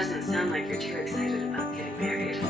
doesn't sound like you're too excited about getting married.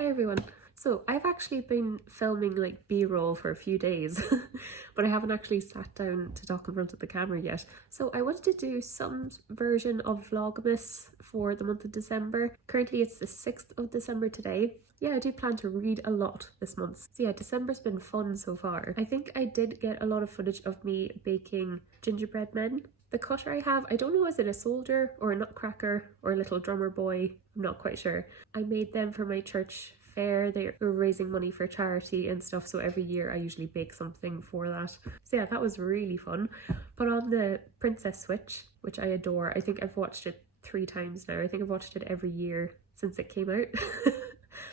Everyone. So I've actually been filming like B-roll for a few days but I haven't actually sat down to talk in front of the camera yet. So I wanted to do some version of vlogmas for the month of December. Currently it's the 6th of December today. Yeah, I do plan to read a lot this month. So yeah, December's been fun so far. I think I did get a lot of footage of me baking gingerbread men. The cutter I have, I don't know, is it a soldier or a nutcracker or a little drummer boy? I'm not quite sure. I made them for my church fair. They were raising money for charity and stuff, so every year I usually bake something for that. So yeah, that was really fun. Put on the Princess Switch, which I adore. I think I've watched it 3 times now. I think I've watched it every year since it came out.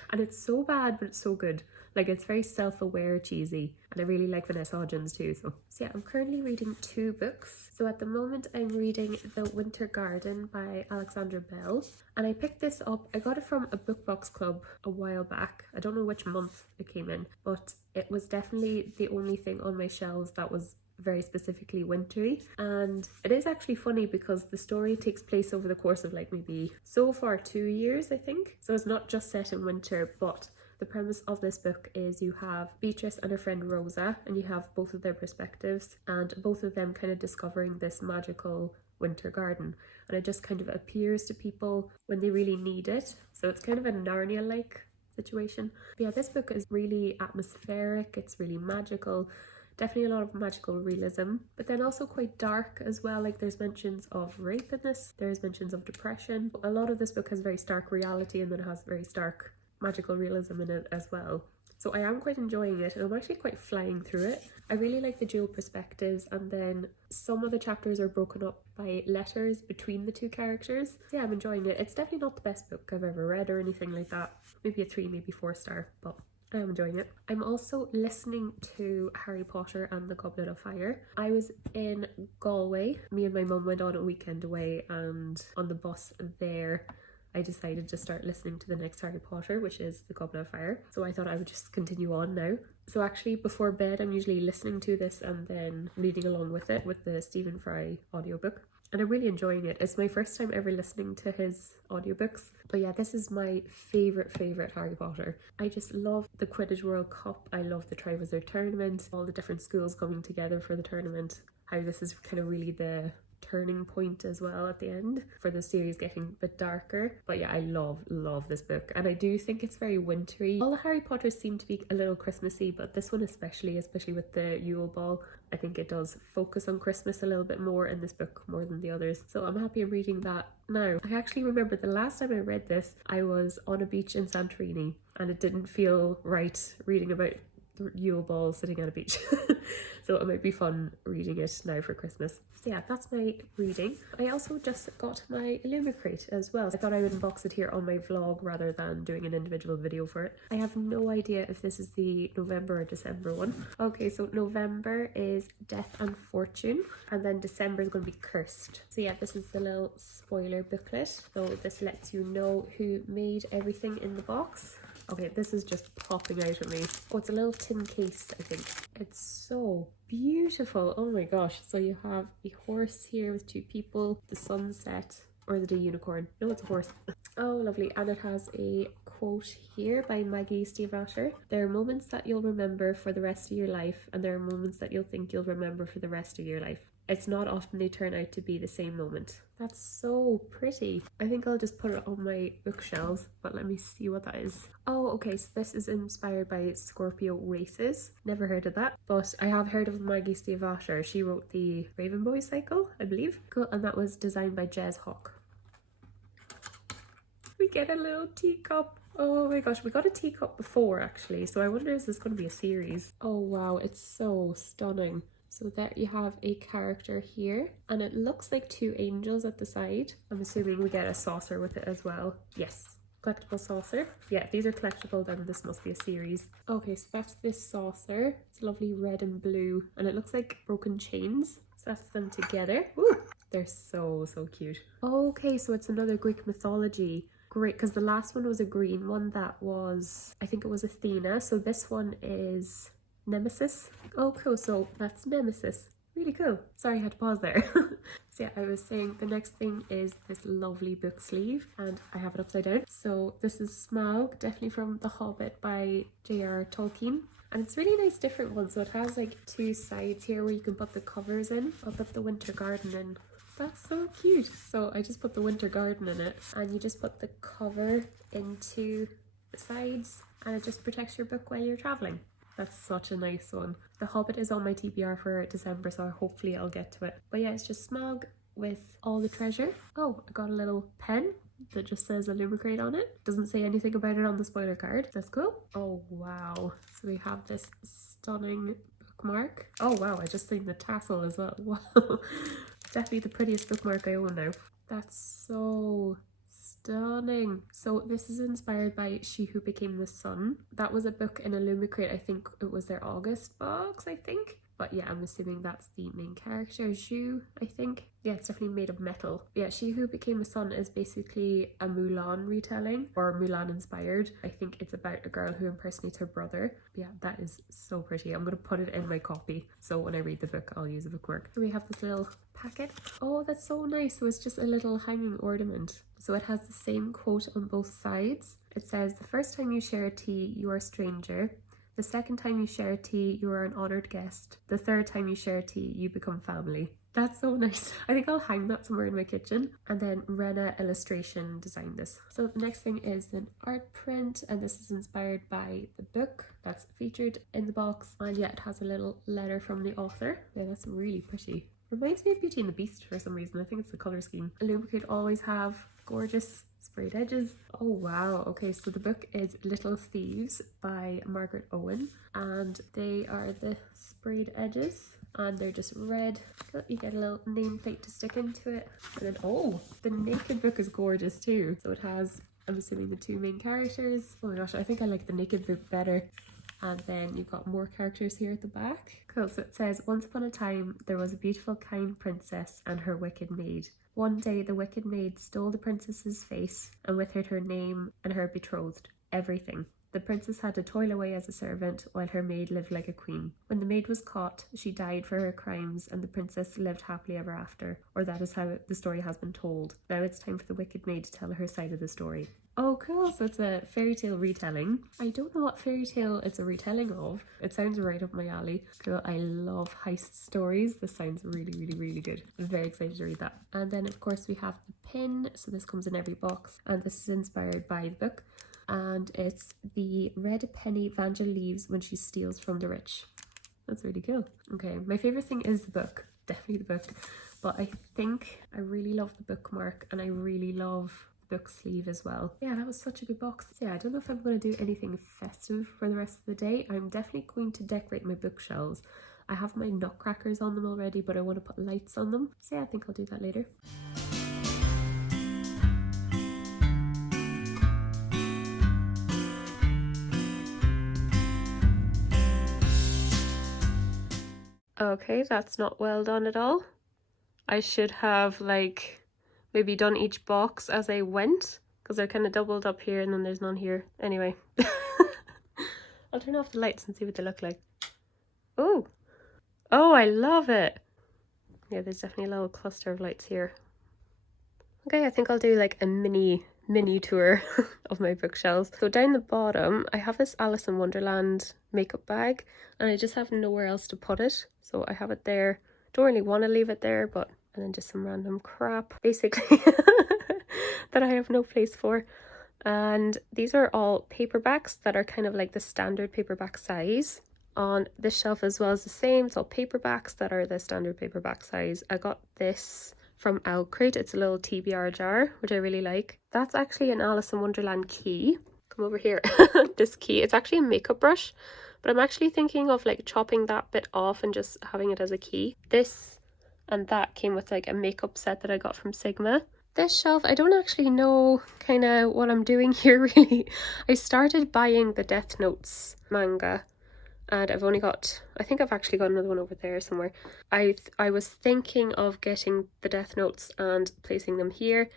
And it's so bad, but it's so good. Like, it's very self-aware, cheesy, and I really like Vanessa Hudgens too. So yeah, I'm currently reading 2 books. So at the moment I'm reading The Winter Garden by Alexandra Bell, and I picked this up. I got it from a book box club a while back. I don't know which month it came in, but it was definitely the only thing on my shelves that was very specifically wintry. And it is actually funny because the story takes place over the course of like maybe so far 2 years, I think. So it's not just set in winter, but the premise of this book is you have Beatrice and her friend Rosa, and you have both of their perspectives, and both of them kind of discovering this magical winter garden, and it just kind of appears to people when they really need it. So it's kind of a Narnia-like situation. But yeah, this book is really atmospheric, it's really magical. Definitely a lot of magical realism, but then also quite dark as well. Like, there's mentions of rape in this, there's mentions of depression. A lot of this book has very stark reality, and then it has very stark magical realism in it as well. So I am quite enjoying it, and I'm actually quite flying through it. I really like the dual perspectives, and then some of the chapters are broken up by letters between the 2 characters. So yeah, I'm enjoying it. It's definitely not the best book I've ever read or anything like that. Maybe a 3, maybe 4 star, but I am enjoying it. I'm also listening to Harry Potter and the Goblet of Fire. I was in Galway. Me and my mum went on a weekend away, and on the bus there I decided to start listening to the next Harry Potter, which is the Goblet of Fire. So I thought I would just continue on now. So actually before bed I'm usually listening to this and then reading along with it with the Stephen Fry audiobook. And I'm really enjoying it. It's my first time ever listening to his audiobooks. But yeah, this is my favourite Harry Potter. I just love the Quidditch World Cup. I love the Triwizard Tournament, all the different schools coming together for the tournament. How this is kind of really the turning point as well at the end for the series getting a bit darker. But yeah, I love this book, and I do think it's very wintry. All the Harry Potters seem to be a little Christmassy, but this one especially with the Yule Ball, I think it does focus on Christmas a little bit more in this book, more than the others. So I'm happy I'm reading that now. I actually remember the last time I read this, I was on a beach in Santorini, and it didn't feel right reading about the Yule Ball sitting on a beach. So it might be fun reading it now for Christmas. So yeah, that's my reading. I also just got my Illumicrate as well. I thought I would unbox it here on my vlog rather than doing an individual video for it. I have no idea if this is the November or December one. Okay, so November is Death and Fortune, and then December is going to be Cursed. So yeah, this is the little spoiler booklet. So this lets you know who made everything in the box. Okay, this is just popping out at me. Oh, it's a little tin case, I think. It's so beautiful. Oh my gosh. So you have a horse here with two people, the sunset, or is it a unicorn? No, it's a horse. Oh, lovely. And it has a quote here by Maggie Stiefvater. There are moments that you'll remember for the rest of your life, and there are moments that you'll think you'll remember for the rest of your life. It's not often they turn out to be the same moment. That's so pretty. I think I'll just put it on my bookshelves, but let me see what that is. Oh, okay, so this is inspired by Scorpio Races. Never heard of that, but I have heard of Maggie Stiefvater. She wrote the Raven Boy cycle, I believe. Cool, and that was designed by Jez Hawk. We get a little teacup. Oh my gosh, we got a teacup before actually, so I wonder is this going to be a series? Oh wow, it's so stunning. So there you have a character here, and it looks like two angels at the side. I'm assuming we get a saucer with it as well. Yes, collectible saucer. Yeah, if these are collectible, then this must be a series. Okay, so that's this saucer. It's lovely red and blue, and it looks like broken chains. So that's them together. Ooh, they're so cute. Okay, so it's another Greek mythology. Great, because the last one was a green one that was, I think it was Athena. So this one is Nemesis. Oh cool, so that's Nemesis. Really cool. Sorry I had to pause there. So yeah, I was saying the next thing is this lovely book sleeve, and I have it upside down. So this is Smaug, definitely from The Hobbit by J.R. Tolkien. And it's really nice different one. So it has like two sides here where you can put the covers in. I'll put the winter garden in. That's so cute. So I just put the winter garden in it, and you just put the cover into the sides, and it just protects your book while you're traveling. That's such a nice one. The Hobbit is on my TBR for December, so hopefully I'll get to it. But yeah, it's just Smaug with all the treasure. Oh, I got a little pen that just says Illumicrate on it. Doesn't say anything about it on the spoiler card. That's cool. Oh wow. So we have this stunning bookmark. Oh wow, I just seen the tassel as well. Wow. Definitely the prettiest bookmark I own now. That's so stunning. So this is inspired by She Who Became the Sun. That was a book in Illumicrate. I think it was their August box, I think. But yeah, I'm assuming that's the main character, Zhu, I think. Yeah, it's definitely made of metal. Yeah, She Who Became the Sun is basically a Mulan retelling, or Mulan inspired. I think it's about a girl who impersonates her brother. Yeah, that is so pretty. I'm going to put it in my copy, so when I read the book, I'll use a bookmark. So we have this little packet. Oh, that's so nice. So it's just a little hanging ornament. So it has the same quote on both sides. It says, "The first time you share tea, you are a stranger. The second time you share tea, you are an honoured guest. The third time you share tea, you become family." That's so nice. I think I'll hang that somewhere in my kitchen. And then Rena Illustration designed this. So the next thing is an art print, and this is inspired by the book that's featured in the box. And yeah, it has a little letter from the author. Yeah, that's really pretty. Reminds me of Beauty and the Beast for some reason. I think it's the colour scheme. Illumicrate always have gorgeous sprayed edges. Oh wow, okay, so the book is Little Thieves by Margaret Owen, and they are the sprayed edges, and they're just red. You get a little nameplate to stick into it, and then oh, the naked book is gorgeous too. So it has, I'm assuming, the two main characters. Oh my gosh, I think I like the naked book better. And then you've got more characters here at the back. Cool, so it says, "Once upon a time, there was a beautiful, kind princess and her wicked maid. One day, the wicked maid stole the princess's face, and with it her name and her betrothed, everything. The princess had to toil away as a servant, while her maid lived like a queen. When the maid was caught, she died for her crimes, and the princess lived happily ever after. Or that is how the story has been told. Now it's time for the wicked maid to tell her side of the story." Oh, cool. So it's a fairy tale retelling. I don't know what fairy tale it's a retelling of. It sounds right up my alley. Cool. I love heist stories. This sounds really, really, really good. I'm very excited to read that. And then, of course, we have the pin. So this comes in every box. And this is inspired by the book. And it's the red penny Vangel leaves when she steals from the rich. That's really cool. Okay, my favorite thing is the book. Definitely the book. But I think I really love the bookmark and I really love the book sleeve as well. Yeah, that was such a good box. So yeah, I don't know if I'm going to do anything festive for the rest of the day. I'm definitely going to decorate my bookshelves. I have my nutcrackers on them already, but I want to put lights on them. So yeah, I think I'll do that later. Okay, that's not well done at all. I should have like maybe done each box as I went because they're kind of doubled up here and then there's none here. Anyway, I'll turn off the lights and see what they look like. Oh, I love it. Yeah, there's definitely a little cluster of lights here. Okay, I think I'll do like a mini tour of my bookshelves. So down the bottom, I have this Alice in Wonderland makeup bag and I just have nowhere else to put it. So I have it there. Don't really want to leave it there, but and then just some random crap basically that I have no place for. And these are all paperbacks that are kind of like the standard paperback size. On this shelf as well is the same. It's all paperbacks that are the standard paperback size. I got this from Illumicrate. It's a little TBR jar, which I really like. That's actually an Alice in Wonderland key. Come over here. This key, it's actually a makeup brush, but I'm actually thinking of like chopping that bit off and just having it as a key. This and that came with like a makeup set that I got from Sigma. This shelf, I don't actually know kind of what I'm doing here really. I started buying the Death Notes manga and I've only got, I think I've actually got another one over there somewhere. I was thinking of getting the Death Notes and placing them here,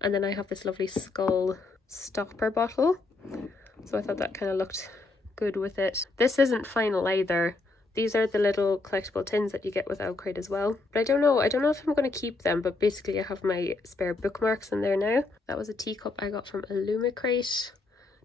and then I have this lovely skull stopper bottle, so I thought that kind of looked good with it. This isn't final either. These are the little collectible tins that you get with Illumicrate as well. But I don't know if I'm going to keep them, but basically I have my spare bookmarks in there now. That was a teacup I got from Illumicrate.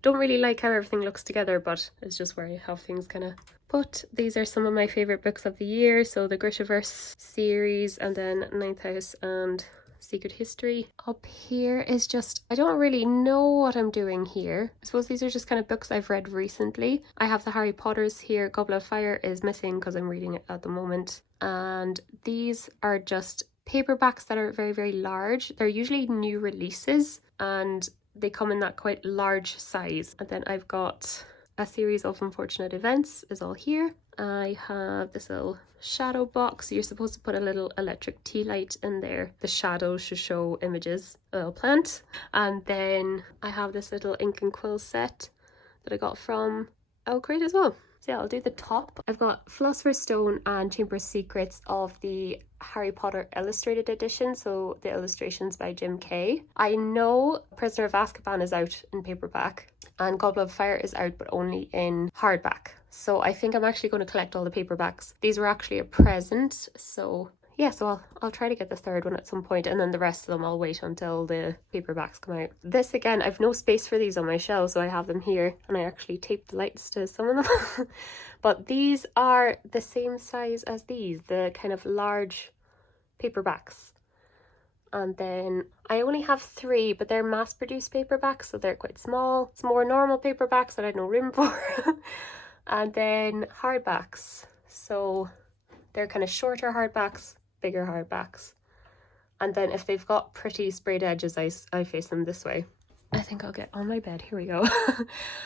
Don't really like how everything looks together, but it's just where I have things kind of put. These are some of my favourite books of the year. So the Grishaverse series and then Ninth House and Secret History. Up here is just, I don't really know what I'm doing here. I suppose these are just kind of books I've read recently. I have the Harry Potters here. Goblet of Fire is missing because I'm reading it at the moment. And these are just paperbacks that are very, very large. They're usually new releases and they come in that quite large size. And then I've got a series of Unfortunate Events is all here. I have this little shadow box. You're supposed to put a little electric tea light in there. The shadows should show images, a little plant. And then I have this little ink and quill set that I got from Illumicrate as well. So yeah, I'll do the top. I've got Philosopher's Stone and Chamber of Secrets of the Harry Potter Illustrated Edition, so the illustrations by Jim Kay. I know Prisoner of Azkaban is out in paperback and Goblet of Fire is out but only in hardback. So I think I'm actually going to collect all the paperbacks. These were actually a present, so yeah, so I'll try to get the third one at some point, and then the rest of them I'll wait until the paperbacks come out. This again, I've no space for these on my shelf, so I have them here, and I actually taped the lights to some of them. But these are the same size as these, the kind of large paperbacks. And then I only have 3, but they're mass-produced paperbacks, so they're quite small. It's more normal paperbacks that I had no room for. And then hardbacks, so they're kind of shorter hardbacks, bigger hardbacks. And then if they've got pretty sprayed edges, I face them this way. I think I'll get on my bed. Here we go.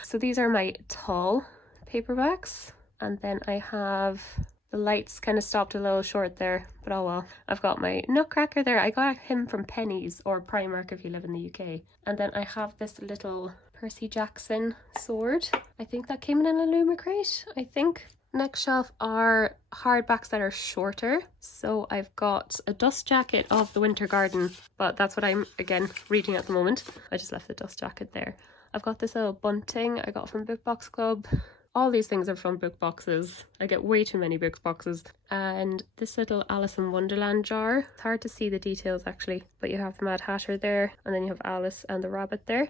So these are my tall paperbacks. And then I have, the lights kind of stopped a little short there, but oh well. I've got my Nutcracker there. I got him from Penny's or Primark if you live in the UK. And then I have this little Percy Jackson sword. I think that came in an Illumicrate, I think. Next shelf are hardbacks that are shorter. So I've got a dust jacket of The Winter Garden, but that's what I'm, again, reading at the moment. I just left the dust jacket there. I've got this little bunting I got from Book Box Club. All these things are from book boxes. I get way too many book boxes. And this little Alice in Wonderland jar. It's hard to see the details actually, but you have the Mad Hatter there, and then you have Alice and the rabbit there.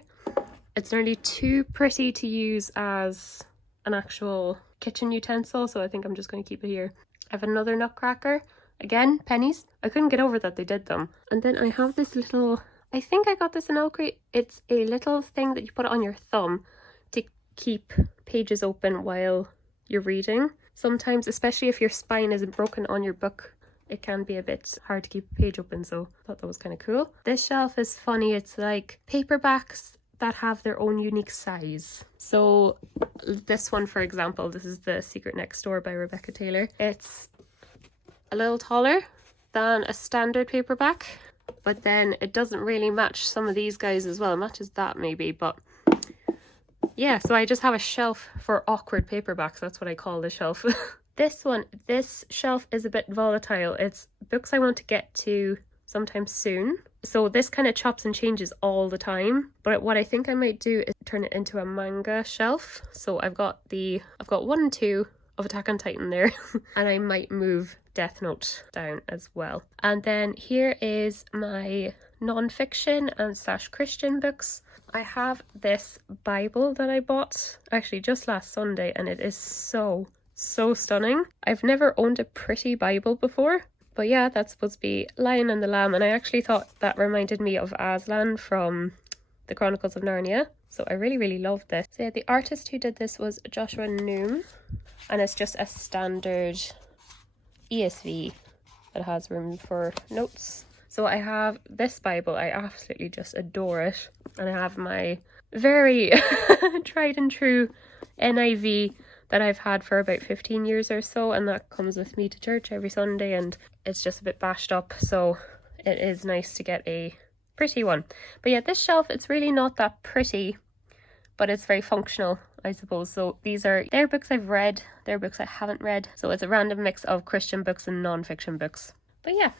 It's nearly too pretty to use as an actual kitchen utensil, so I think I'm just going to keep it here. I have another nutcracker. Again, pennies. I couldn't get over that they did them. And then I have this little, I think I got this in Illumicrate. It's a little thing that you put on your thumb to keep pages open while you're reading. Sometimes, especially if your spine isn't broken on your book, it can be a bit hard to keep a page open, so I thought that was kind of cool. This shelf is funny. It's like paperbacks that have their own unique size. So this one, for example, this is The Secret Next Door by Rebecca Taylor. It's a little taller than a standard paperback, but then it doesn't really match some of these guys as well. It matches that maybe, but yeah, so I just have a shelf for awkward paperbacks. That's what I call the shelf. This shelf is a bit volatile. It's books I want to get to sometime soon. So this kind of chops and changes all the time. But what I think I might do is turn it into a manga shelf. So I've got 1 and 2 of Attack on Titan there. And I might move Death Note down as well. And then here is my non-fiction and / Christian books. I have this Bible that I bought actually just last Sunday, and it is so stunning. I've never owned a pretty Bible before, but yeah, that's supposed to be Lion and the Lamb, and I actually thought that reminded me of Aslan from the Chronicles of Narnia, so I really loved this. So yeah, the artist who did this was Joshua Noom, and it's just a standard ESV that has room for notes. So I have this Bible, I absolutely just adore it, and I have my very tried and true NIV that I've had for about 15 years or so, and that comes with me to church every Sunday, and it's just a bit bashed up, so it is nice to get a pretty one. But yeah, this shelf, it's really not that pretty, but it's very functional, I suppose. So they're books I've read, they're books I haven't read, so it's a random mix of Christian books and non-fiction books. But yeah,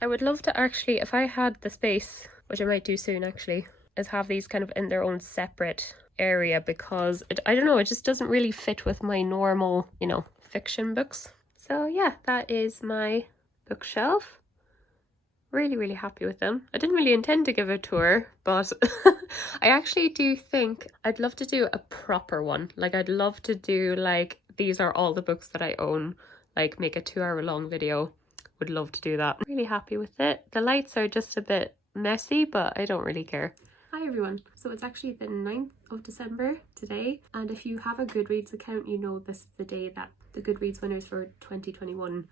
I would love to actually, if I had the space, which I might do soon actually, is have these kind of in their own separate area, because I don't know, it just doesn't really fit with my normal, fiction books. So yeah, that is my bookshelf. Really happy with them. I didn't really intend to give a tour, but I actually do think I'd love to do a proper one. Like, I'd love to do like, these are all the books that I own, like make a 2-hour long video. Would love to do that. I'm really happy with it. The lights are just a bit messy, but I don't really care. Hi everyone. So it's actually the 9th of December today, and if you have a Goodreads account, you know this is the day that the Goodreads winners for 2021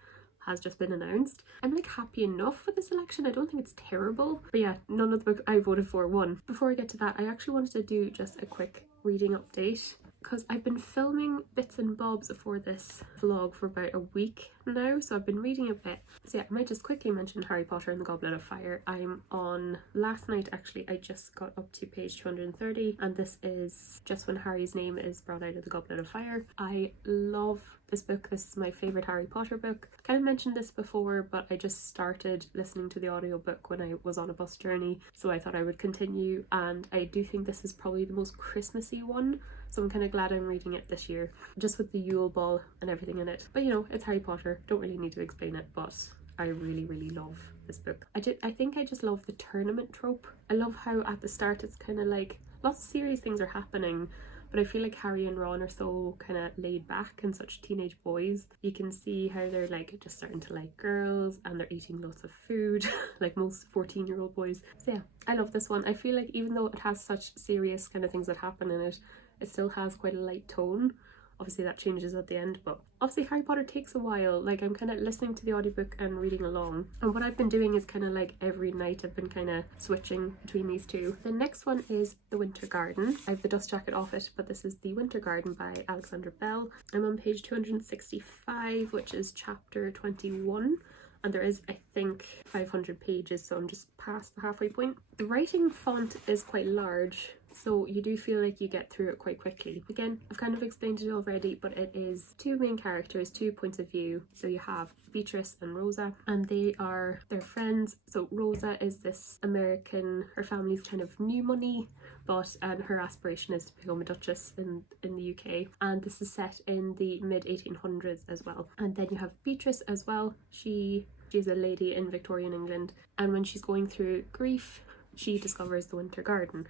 has just been announced. I'm like happy enough with the selection. I don't think it's terrible, but yeah, none of the books I voted for won. Before I get to that, I actually wanted to do just a quick reading update, because I've been filming bits and bobs for this vlog for about a week now, so I've been reading a bit. So yeah, I might just quickly mention Harry Potter and the Goblet of Fire. I'm on, last night actually, I just got up to page 230, and this is just when Harry's name is brought out of the Goblet of Fire. I love this book. This is my favourite Harry Potter book. Kind of mentioned this before, but I just started listening to the audiobook when I was on a bus journey, so I thought I would continue, and I do think this is probably the most Christmassy one, so I'm kind of glad I'm reading it this year, just with the Yule Ball and everything in it. But it's Harry Potter, don't really need to explain it, but I really love this book. I think I just love the tournament trope. I love how at the start it's kind of like lots of serious things are happening, but I feel like Harry and Ron are so kind of laid back and such teenage boys. You can see how they're like just starting to like girls, and they're eating lots of food like most 14-year-old boys. So yeah, I love this one. I feel like even though it has such serious kind of things that happen in it, it still has quite a light tone. Obviously that changes at the end, but obviously Harry Potter takes a while. Like, I'm kind of listening to the audiobook and reading along, and what I've been doing is kind of like every night I've been kind of switching between these two. The next one is The Winter Garden. I have the dust jacket off it, but this is The Winter Garden by Alexandra Bell. I'm on page 265, which is chapter 21. And there is, I think, 500 pages, so I'm just past the halfway point. The writing font is quite large, so you do feel like you get through it quite quickly. Again, I've kind of explained it already, but it is 2 main characters, 2 points of view. So you have Beatrice and Rosa, and they're friends. So Rosa is this American, her family's kind of new money, but her aspiration is to become a duchess in the UK, and this is set in the mid 1800s as well. And then you have Beatrice as well. She's a lady in Victorian England, and when she's going through grief, she discovers the Winter Garden,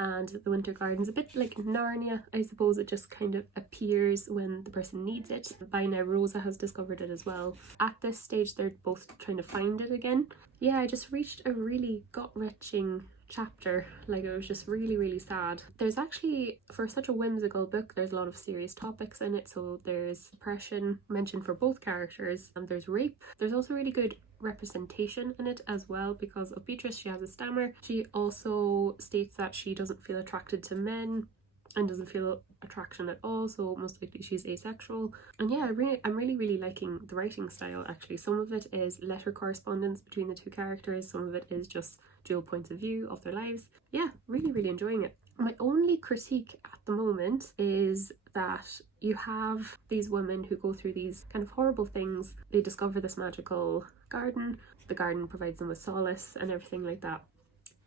and the Winter Garden's a bit like Narnia, I suppose. It just kind of appears when the person needs it. By now Rosa has discovered it as well. At this stage they're both trying to find it again. Yeah, I just reached a really gut-wrenching chapter. Like, it was just really sad. There's actually, for such a whimsical book, there's a lot of serious topics in it. So there's depression mentioned for both characters, and there's rape. There's also really good representation in it as well, because of Beatrice, she has a stammer. She also states that she doesn't feel attracted to men and doesn't feel attraction at all, so most likely she's asexual. And yeah, I'm really liking the writing style actually. Some of it is letter correspondence between the two characters, some of it is just dual points of view of their lives. Yeah, really enjoying it. My only critique at the moment is that you have these women who go through these kind of horrible things. They discover this magical garden, the garden provides them with solace and everything like that.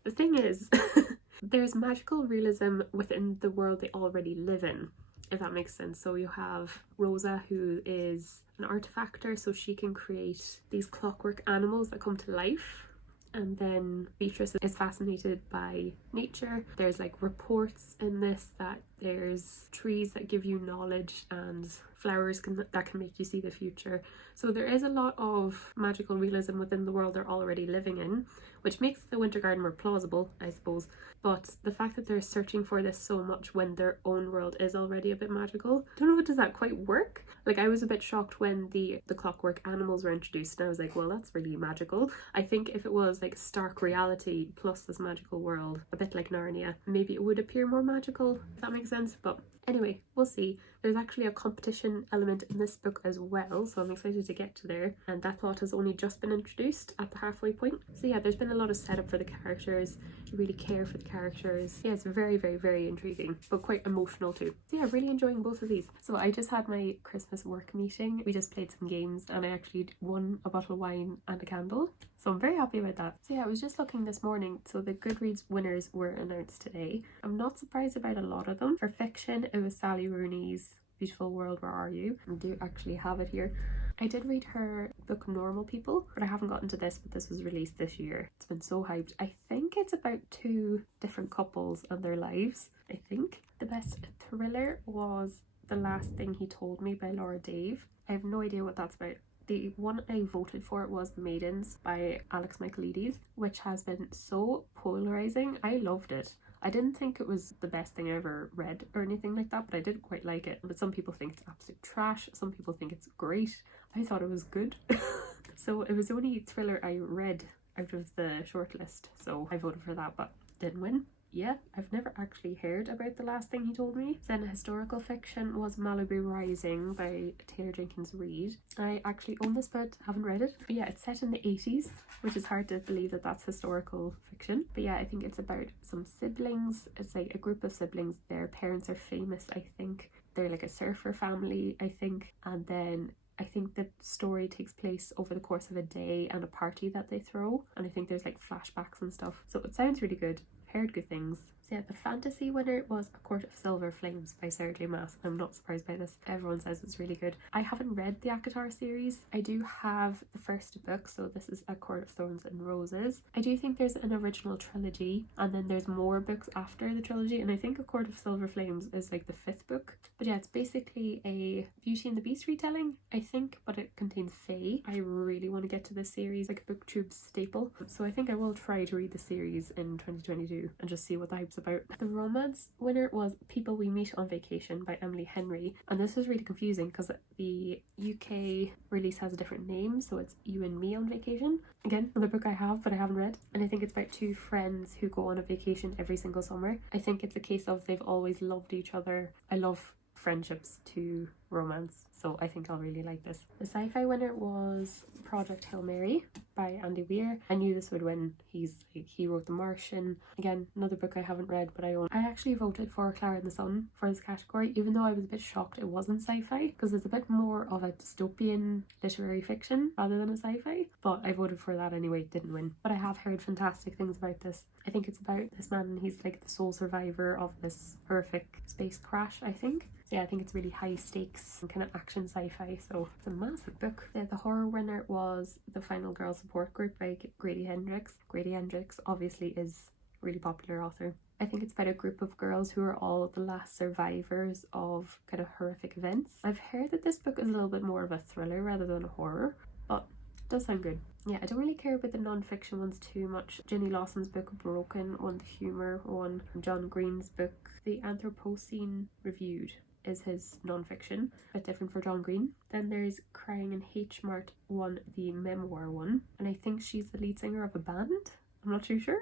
The thing is there's magical realism within the world they already live in, if that makes sense. So you have Rosa, who is an artifactor, so she can create these clockwork animals that come to life. And then Beatrice is fascinated by nature. There's like reports in this that there's trees that give you knowledge and flowers that can make you see the future. So there is a lot of magical realism within the world they're already living in, which makes the Winter Garden more plausible, I suppose. But the fact that they're searching for this so much when their own world is already a bit magical, I don't know if does that quite work. Like, I was a bit shocked when the clockwork animals were introduced, and I was like, well, that's really magical. I think if it was like stark reality plus this magical world, a bit like Narnia, maybe it would appear more magical, if that makes sense. But anyway, we'll see. There's actually a competition element in this book as well, so I'm excited to get to there. And that plot has only just been introduced at the halfway point. So yeah, there's been a lot of setup for the characters. You really care for the characters. Yeah, it's very intriguing, but quite emotional too. So yeah, really enjoying both of these. So I just had my Christmas work meeting. We just played some games and I actually won a bottle of wine and a candle. So I'm very happy about that. So yeah, I was just looking this morning. So the Goodreads winners were announced today. I'm not surprised about a lot of them. For fiction, it was Sally Rooney's Beautiful World, Where Are You? I do actually have it here. I did read her book Normal People, but I haven't gotten to this, but this was released this year. It's been so hyped. I think it's about two different couples and their lives, I think. The best thriller was The Last Thing He Told Me by Laura Dave. I have no idea what that's about. The one I voted for was The Maidens by Alex Michaelides, which has been so polarizing. I loved it. I didn't think it was the best thing I ever read or anything like that, but I did quite like it. But some people think it's absolute trash, some people think it's great. I thought it was good. So it was the only thriller I read out of the shortlist, so I voted for that, but didn't win. Yeah, I've never actually heard about The Last Thing He Told Me. Then historical fiction was Malibu Rising by Taylor Jenkins Reid. I actually own this but haven't read it. But yeah, it's set in the 80s, which is hard to believe that that's historical fiction. But yeah, I think it's about some siblings. It's like a group of siblings. Their parents are famous, I think. They're like a surfer family, I think. And then I think the story takes place over the course of a day and a party that they throw. And I think there's like flashbacks and stuff. So it sounds really good. Heard good things. So yeah, the fantasy winner was A Court of Silver Flames by Sarah J Maas. I'm not surprised by this. Everyone says it's really good. I haven't read the ACOTAR series. I do have the first book, so this is A Court of Thorns and Roses. I do think there's an original trilogy and then there's more books after the trilogy, and I think A Court of Silver Flames is like the 5th book. But yeah, it's basically a Beauty and the Beast retelling, I think, but it contains fae. I really want to get to this series, like a booktube staple. So I think I will try to read the series in 2022 and just see what the hype's about. The romance winner was People We Meet on Vacation by Emily Henry, and this is really confusing because the UK release has a different name, so it's You and Me on Vacation. Again, another book I have but I haven't read, and I think it's about two friends who go on a vacation every single summer. I think it's a case of they've always loved each other. I love friendships to romance, so I think I'll really like this. The sci-fi winner was Project Hail Mary by Andy Weir. I knew this would win. He wrote The Martian. Again, another book I haven't read but I own. I actually voted for Clara and the Sun for this category, even though I was a bit shocked it wasn't sci-fi, because it's a bit more of a dystopian literary fiction rather than a sci-fi, but I voted for that anyway. Didn't win, but I have heard fantastic things about this. I think it's about this man and he's like the sole survivor of this horrific space crash, I think. So yeah, I think it's really high stakes and kind of action sci-fi, so it's a massive book. The horror winner was The Final Girl Support Group by Grady Hendrix. Grady Hendrix obviously is a really popular author. I think it's about a group of girls who are all the last survivors of kind of horrific events. I've heard that this book is a little bit more of a thriller rather than a horror, but it does sound good. Yeah, I don't really care about the non-fiction ones too much. Ginny Lawson's book Broken won the humour one. John Green's book The Anthropocene Reviewed is his non-fiction, a bit different for John Green. Then there's Crying in H Mart won the memoir one, and I think she's the lead singer of a band. I'm not too sure.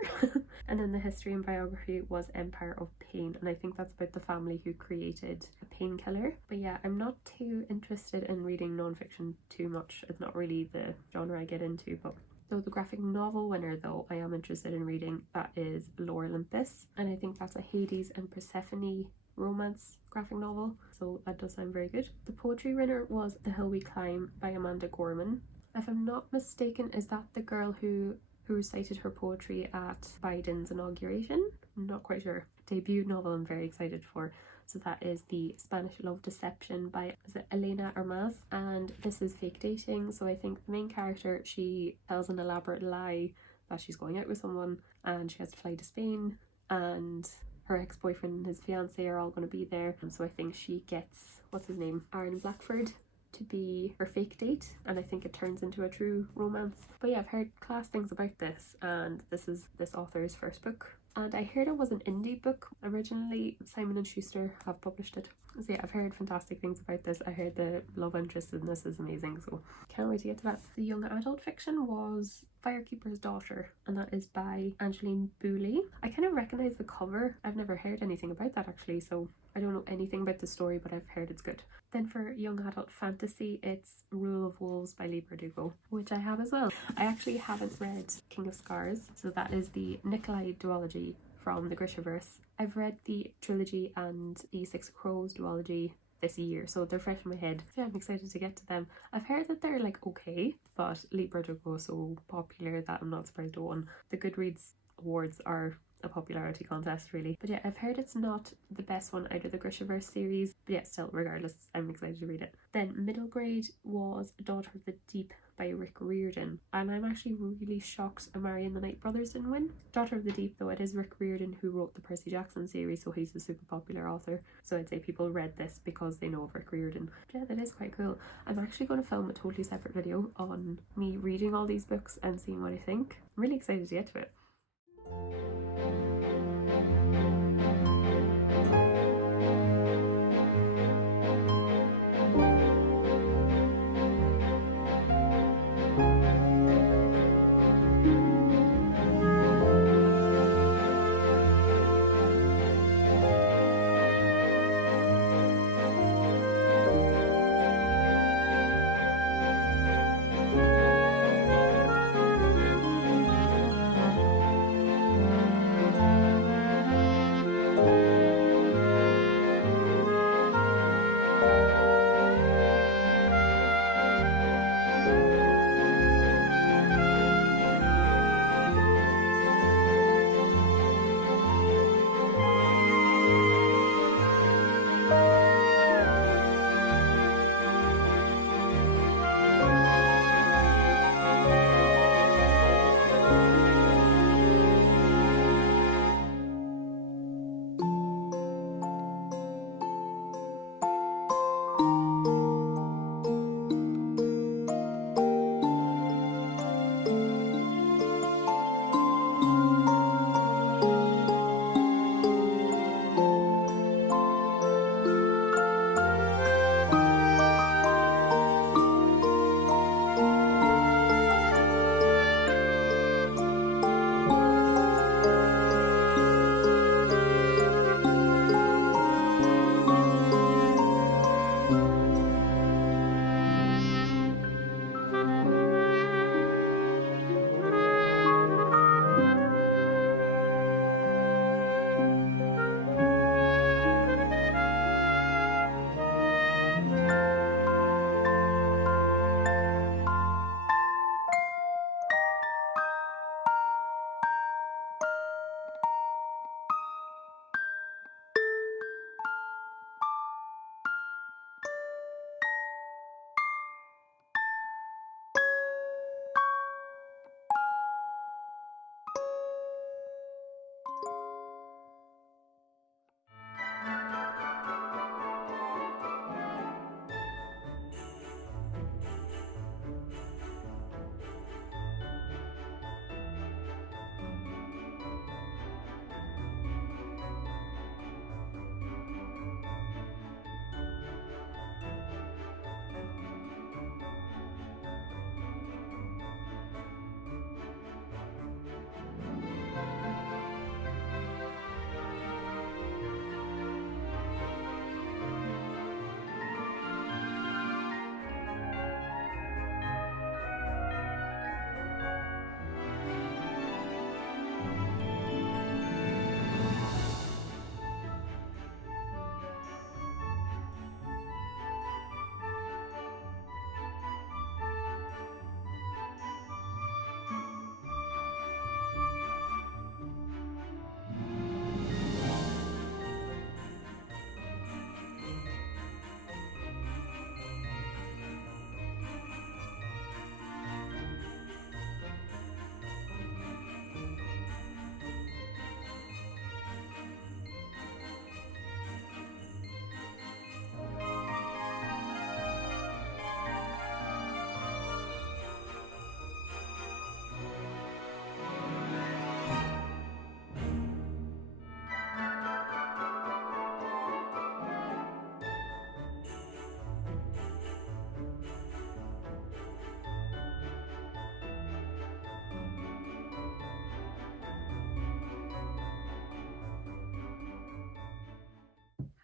And then the history and biography was Empire of Pain, and I think that's about the family who created a painkiller. But yeah, I'm not too interested in reading non-fiction too much. It's not really the genre I get into. But so the graphic novel winner though I am interested in reading, that is Lore Olympus, and I think that's a Hades and Persephone romance graphic novel, so that does sound very good. The poetry winner was The Hill We Climb by Amanda Gorman. If I'm not mistaken, is that the girl who recited her poetry at Biden's inauguration? I'm not quite sure. Debut novel I'm very excited for. So that is The Spanish Love Deception by, is it Elena Armaz? And this is fake dating. So I think the main character, she tells an elaborate lie that she's going out with someone and she has to fly to Spain, and her ex-boyfriend and his fiance are all going to be there. And so I think she gets, what's his name, Aaron Blackford, to be her fake date, and I think it turns into a true romance. But yeah, I've heard class things about this, and this is this author's first book, and I heard it was an indie book originally. Simon and Schuster have published it. So yeah, I've heard fantastic things about this. I heard the love interest in this is amazing, so can't wait to get to that. The young adult fiction was Firekeeper's Daughter, and that is by Angeline Booley. I kind of recognize the cover. I've never heard anything about that actually, so I don't know anything about the story, but I've heard it's good. Then for young adult fantasy, it's Rule of Wolves by Lee Bardugo, which I have as well. I actually haven't read King of Scars, so that is the Nikolai duology from the Grishaverse. I've read the trilogy and the Six of Crows duology this year, so they're fresh in my head. Yeah, I'm excited to get to them. I've heard that they're like okay, but Lee Bardugo is so popular that I'm not surprised it won. The Goodreads awards are a popularity contest really. But yeah, I've heard it's not the best one out of the Grishaverse series, but yeah, still, regardless, I'm excited to read it. Then middle grade was Daughter of the Deep by Rick Riordan, and I'm actually really shocked Amari and the Night Brothers didn't win. Daughter of the Deep though, it is Rick Riordan who wrote the Percy Jackson series, so he's a super popular author, so I'd say people read this because they know of Rick Riordan. But yeah, that is quite cool. I'm actually going to film a totally separate video on me reading all these books and seeing what I think. I'm really excited to get to it.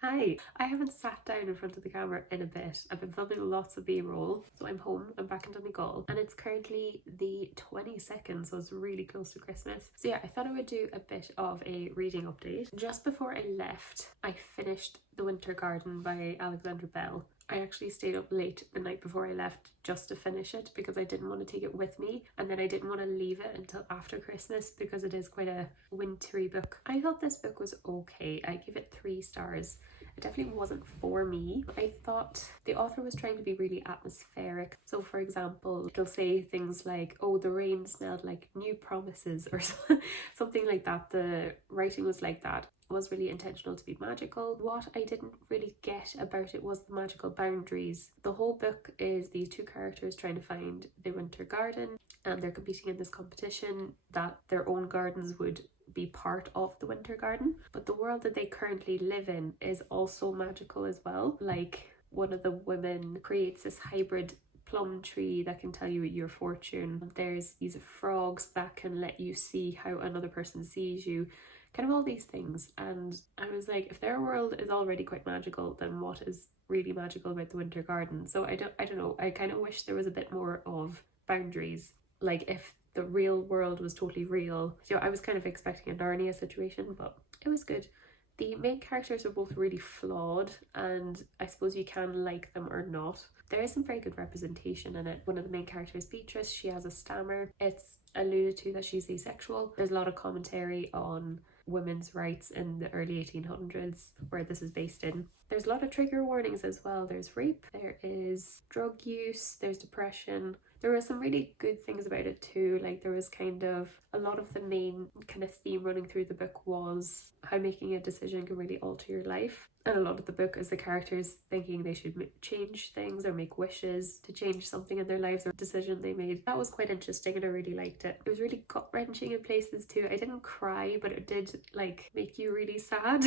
Hi! I haven't sat down in front of the camera in a bit. I've been filming lots of B-roll, so I'm home, I'm back in Donegal, and it's currently the 22nd, so it's really close to Christmas. So yeah, I thought I would do a bit of a reading update. Just before I left, I finished The Winter Garden by Alexandra Bell. I actually stayed up late the night before I left just to finish it because I didn't want to take it with me, and then I didn't want to leave it until after Christmas because it is quite a wintry book. I thought this book was okay. I give it 3 stars. It definitely wasn't for me. I thought the author was trying to be really atmospheric. So for example, it'll say things like, oh, the rain smelled like new promises, or something like that. The writing was like that. It was really intentional to be magical. What I didn't really get about it was the magical boundaries. The whole book is these 2 characters trying to find the winter garden, and they're competing in this competition that their own gardens would be part of the winter garden, but the world that they currently live in is also magical as well. Like, one of the women creates this hybrid plum tree that can tell you your fortune. There's these frogs that can let you see how another person sees you, kind of all these things. And I was like, if their world is already quite magical, then what is really magical about the winter garden? So I don't know, I kind of wish there was a bit more of boundaries. Like, if the real world was totally real. So I was kind of expecting a Narnia situation, but it was good. The main characters are both really flawed, and I suppose you can like them or not. There is some very good representation in it. One of the main characters, Beatrice, she has a stammer. It's alluded to that she's asexual. There's a lot of commentary on women's rights in the early 1800s, where this is based in. There's a lot of trigger warnings as well. There's rape, there is drug use, there's depression. There were some really good things about it too. Like, there was kind of a lot of the main kind of theme running through the book was how making a decision can really alter your life. And a lot of the book is the characters thinking they should change things or make wishes to change something in their lives or decision they made. That was quite interesting and I really liked it. It was really gut-wrenching in places too. I didn't cry, but it did like make you really sad.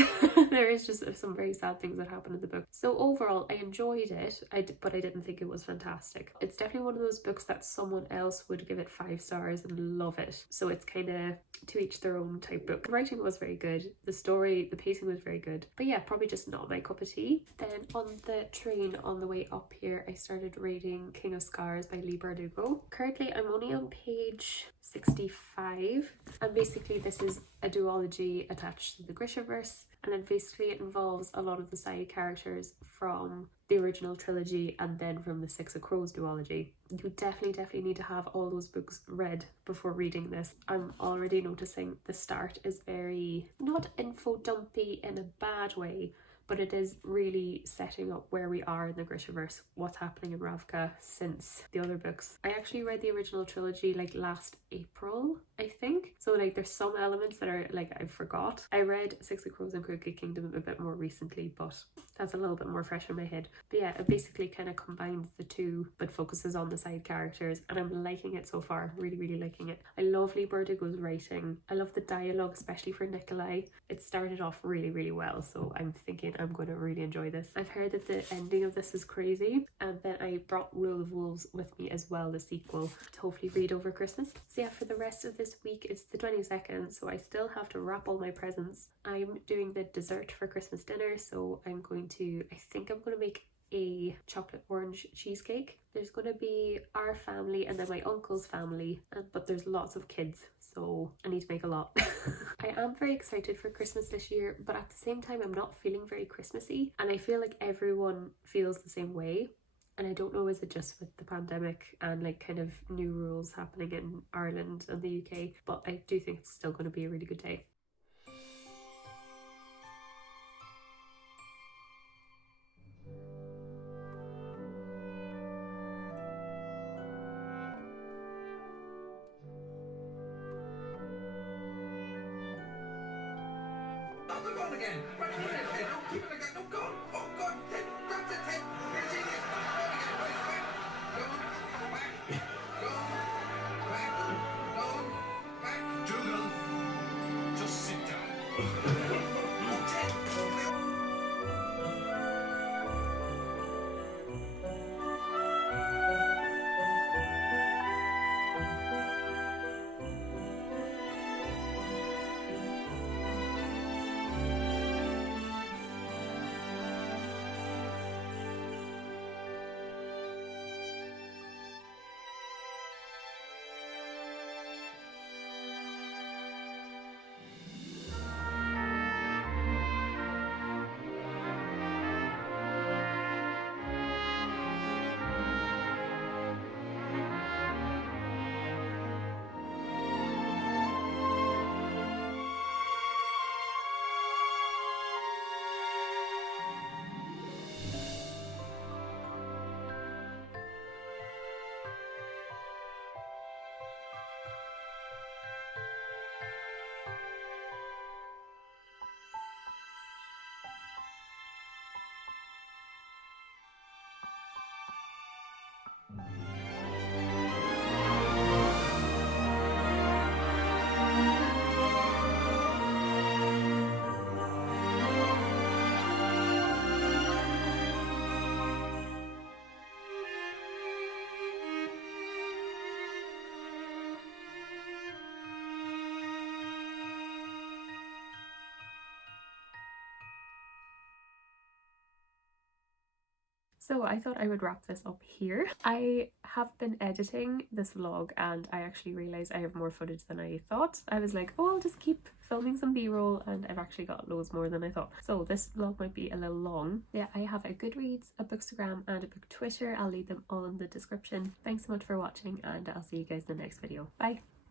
There is just some very sad things that happen in the book. So overall, I enjoyed it, but I didn't think it was fantastic. It's definitely one of those books that someone else would give it 5 stars and love it. So it's kind of to each their own type book. The writing was very good. The story, the pacing was very good. But yeah, probably just not my cup of tea. Then on the train on the way up here, I started reading King of Scars by Leigh Bardugo. Currently, I'm only on page 65, and basically this is a duology attached to the Grishaverse, and then basically it involves a lot of the side characters from the original trilogy and then from the Six of Crows duology. You definitely need to have all those books read before reading this. I'm already noticing the start is very, not info dumpy in a bad way, but it is really setting up where we are in the Grishaverse, what's happening in Ravka since the other books. I actually read the original trilogy like last April, I think. So like there's some elements that are like I forgot. I read Six of Crows and Crooked Kingdom a bit more recently, but that's a little bit more fresh in my head. But yeah, it basically kind of combines the two but focuses on the side characters, and I'm liking it so far. Really liking it. I love Leigh Bardugo's writing. I love the dialogue, especially for Nikolai. It started off really well, so I'm thinking I'm going to really enjoy this. I've heard that the ending of this is crazy, and then I brought Rule of Wolves with me as well, the sequel, to hopefully read over Christmas. So yeah, for the rest of this week, it's the 22nd, so I still have to wrap all my presents. I'm doing the dessert for Christmas dinner, so I think I'm going to make a chocolate orange cheesecake. There's going to be our family and then my uncle's family, but there's lots of kids, so I need to make a lot. I am very excited for Christmas this year, but at the same time I'm not feeling very Christmassy, and I feel like everyone feels the same way. And I don't know, is it just with the pandemic and like kind of new rules happening in Ireland and the UK, but I do think it's still going to be a really good day. Oh, they're gone again. Right, keep it again. No, keep it again. No, gone. Oh, God. That's it. Here's it. Go back. Go back. Dougal, just sit down. So I thought I would wrap this up here. I have been editing this vlog and I actually realised I have more footage than I thought. I was like, oh, I'll just keep filming some b-roll, and I've actually got loads more than I thought. So this vlog might be a little long. Yeah, I have a Goodreads, a Bookstagram and a Book Twitter. I'll leave them all in the description. Thanks so much for watching and I'll see you guys in the next video. Bye!